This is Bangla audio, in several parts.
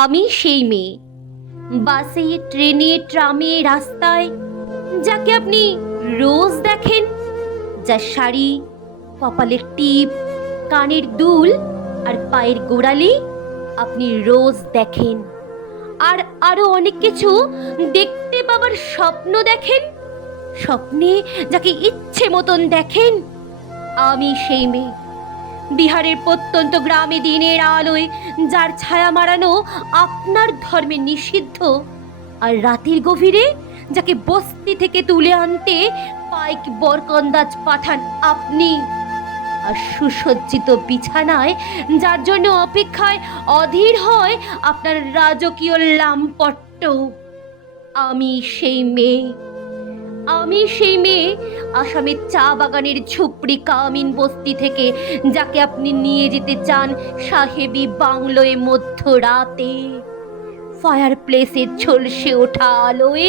আমি সেই মেয়ে, বাসে, ট্রেনে, ট্রামে, রাস্তায়, যাকে আপনি রোজ দেখেন, যার শাড়ি, কপালের টিপ, কানের দুল আর পায়ের গোড়ালি আপনি রোজ দেখেন। আর আরো অনেক কিছু দেখতে পাবার স্বপ্ন দেখেন। স্বপ্নে যাকে ইচ্ছে মতন দেখেন, আমি সেই মেয়ে। বিহারের প্রত্যন্ত গ্রামে দিনের আলোয় যার ছায়া মারানো আপনার ধর্মে নিষিদ্ধ, আর রাতের গভীরে যাকে বস্তি থেকে তুলে আনতে পাইক বরকন্দাজ পাঠান আপনি, আর সুসজ্জিত বিছানায় যার জন্য অপেক্ষায় অধীর হয় আপনার রাজকীয় লামপট্ট। আমি সেই মেয়ে। আমি সেই মেয়ে আসামের চা বাগানের ঝুপড়ি কামিন বস্তি থেকে যাকে আপনি নিয়ে যেতে চান সাহেবী বাংলোয় মধ্যরাতে। ফায়ার প্লেসের ঝলসে ওঠা আলোয়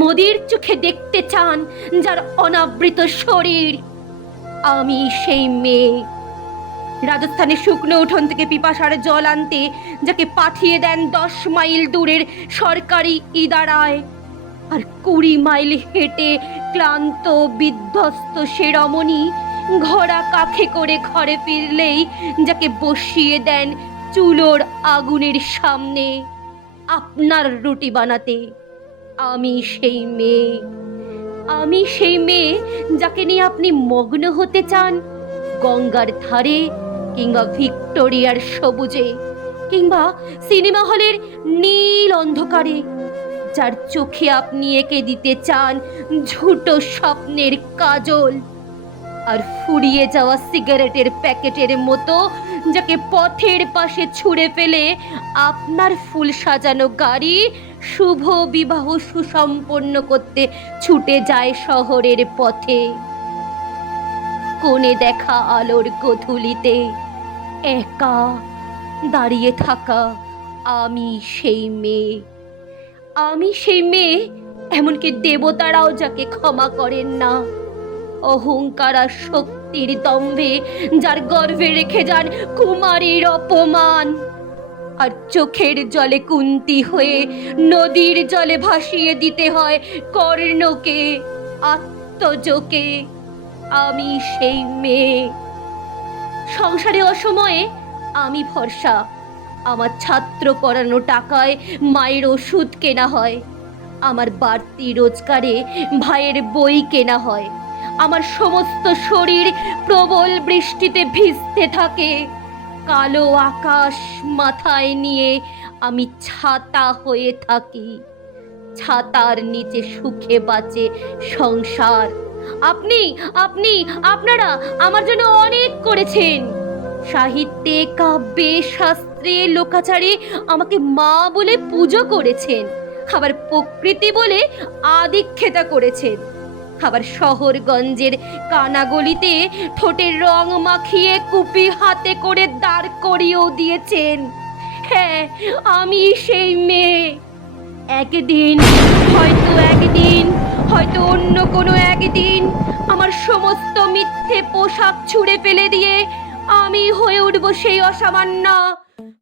মোদির চোখে দেখতে চান যার অনাবৃত শরীর। আমি সেই মেয়ে। রাজস্থানের শুকনো উঠোন থেকে পিপাসার জল আনতে যাকে পাঠিয়ে দেন 10 মাইল দূরের সরকারি ইদারায়, আর 20 মাইল হেঁটে ক্লান্ত বিধ্বস্ত সে রমণী ঘোড়া কাঁখে করে ঘরে ফিরলেই যাকে বসিয়ে দেন চুলোর আগুনের সামনে আপনার রুটি বানাতে। আমি সেই মেয়ে। আমি সেই মেয়ে যাকে নিয়ে আপনি মগ্ন হতে চান গঙ্গার ধারে, কিংবা ভিক্টোরিয়ার সবুজে, কিংবা সিনেমা হলের নীল অন্ধকারে, যার চোখে আপনি এঁকে দিতে চান ঝুটো স্বপ্নের কাজল, আর ফুরিয়ে যাওয়া সিগারেটের প্যাকেটের মতো যাকে পথের পাশে ছুঁড়ে ফেলে আপনার ফুল সাজানো গাড়ি শুভ বিবাহ সুসম্পন্ন করতে ছুটে যায় শহরের পথে। কোণে দেখা আলোর গোধূলিতে একা দাঁড়িয়ে থাকা আমি সেই মেয়ে। আমি সেই মেয়ে, এমনকি দেবতারাও যাকে ক্ষমা করেন না। অহংকার আর শক্তির দম্ভে যার গর্ভে রেখে যান কুমারীর অপমান, আর চোখের জলে কুন্তি হয়ে নদীর জলে ভাসিয়ে দিতে হয় কর্ণকে, আত্মজকে। আমি সেই মেয়ে। সংসারে অসময়ে আমি ভরসা। আমার ছাত্র পড়ানো টাকায় মায়ের ওষুধ কেনা হয়, আমার বাড়তি রোজগারে ভাইয়ের বই কেনা হয়। আমার সমস্ত শরীর প্রবল বৃষ্টিতে ভিজতে থাকে। কালো আকাশ মাথায় নিয়ে আমি ছাতা হয়ে থাকি। ছাতার নিচে সুখে বাঁচে সংসার। আপনি আপনি আপনারা আমার জন্য অনেক করেছেন। সাহিত্যে, কাব্যে, শাস্ত্রে, লোকাচারে আমাকে মা বলে পুজো করেছেন। আবার প্রকৃতি বলে আদিক্ষেতা করেছেন। আবার শহরগঞ্জের কানাগলিতে ঠোঁটের রং মাখিয়ে কুপি হাতে করে দাঁড় করিয়েও দিয়েছেন। হ্যাঁ, আমি সেই মেয়ে। একদিন, হয়তো অন্য কোনো একদিন আমার সমস্ত মিথ্যে পোশাক ছুঁড়ে ফেলে দিয়ে আমি হয়ে উঠব সেই অসামান্য।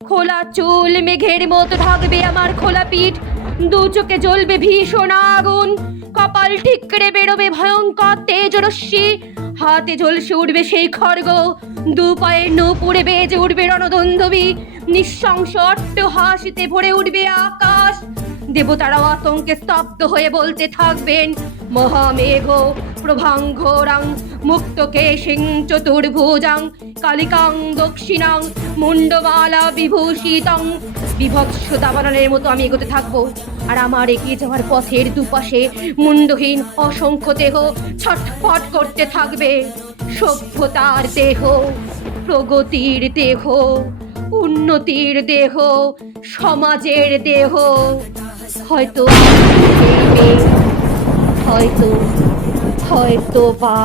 খোলা চুল মেঘের মতো ঢাকবে আমার খোলা পিঠ, দু চোখে জ্বলবে ভীষণ আগুন, কপাল ঠিকরে বেরোবে ভয়ঙ্কর তেজরশ্মি, হাতে ঝলসে উঠবে সেই খড়গ, দু পায়ের নূপুরে বেজে উঠবে রণদন্দবী, নিঃশংস অট্টহাসিতে ভরে উঠবে আকাশ। দেবতারাও আতঙ্কে স্তব্ধ হয়ে বলতে থাকবেন, মহামেঘ প্রভাঙ্ঘরাং মুক্তকেশিং চতুর্ভুজাং কালিকাং দক্ষিণাং মুন্ডমালা বিভূষিতং। বিভৎস দাবানলের মতো আমি এগোতে থাকবো, আর আমার এগিয়ে যাওয়ার পথের দুপাশে মুন্ডহীন অসংখ্য দেহ ছটফট করতে থাকবে। সভ্যতার দেহ, প্রগতির দেহ, উন্নতির দেহ, সমাজের দেহ। হয়তো হয়তো বা